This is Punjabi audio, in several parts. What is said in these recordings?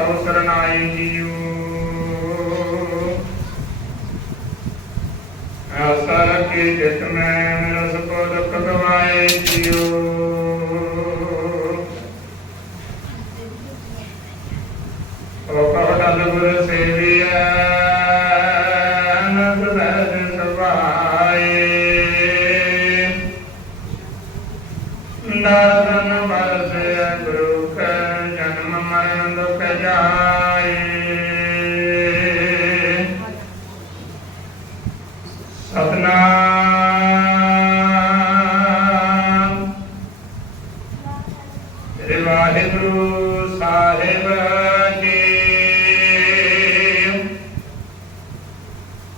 ਤਉ ਸਰਨਾਈ ਜੀਉ ਆਸਰ ਕੇ ਜਿਤ ਮੈਂ ਮਿਲਸ ਕੋ ਦੁਖ ਗਵਾਏ ਜੀਉ ਉਹ ਕਹ ਦਲ ਗੁਰ ਸੇਵੀਐ Nada no ਵਾਹਿਗੁਰੂ ਸਾਹਿਬ ਜੀ।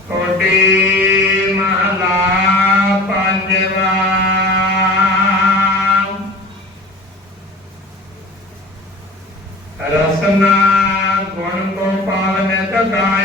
ਕੋਟੀ ਮਹਲਾ ਪੰਜਵਾ। ਰਸਨਾ ਗੁਣ ਗੋਪਾਲ ਨਿਤ ਗਾਇਨਾ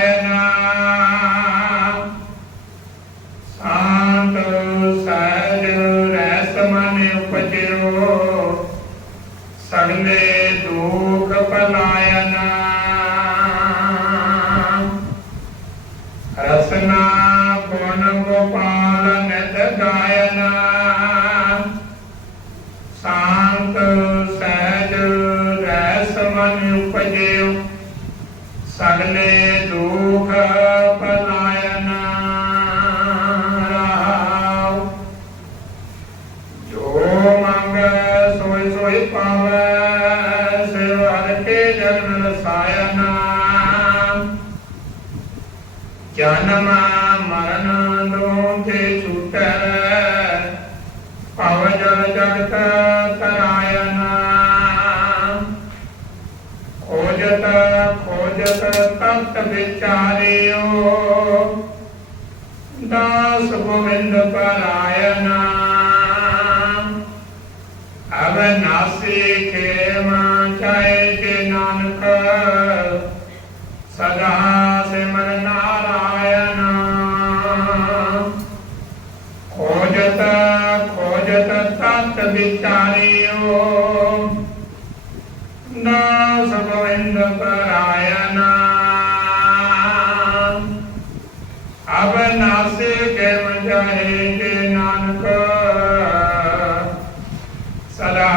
ਸਗਲੇ ਦੁਖ ਪਲਾਇਨਾ ਰਹਾਉ ਜੋ ਮੰਗੈ ਸੋਈ ਸੋਈ ਪਾਵੈ ਸਿਵ ਹਰਿ ਕੇ ਜਨਮ ਰਸਾਇਨਾ ਜਨਮ ਮਰਨ ਦੋਂ ਤਤ ਵਿਚਾਰਿਓ। ਦਾਸ ਗੋਵਿੰਦ ਪਰਾਇਨਾ ਅਵਨਾਸੀ ਖੇਮ ਚਾਏ ਕੇ ਨਾਨਕ। ਸਦਾ ਸਿਮਰ ਨਾਰਾਇਣ। ਖੋਜਤ ਖੋਜਤ ਤਤ ਵਿਚਾਰਿਓ। ਦਾਸ ਗੋਬਿੰਦ ਪਰਾਇਣ ਕੇ ਨਾਨਕ ਸਦਾ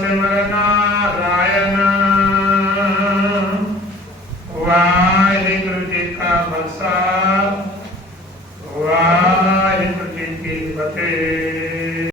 ਸਿਮਰ ਨਾਰਾਇਣ ਵਾਹਿਗੁਰੂ ਜੀ ਕਾ ਖਾਲਸਾ।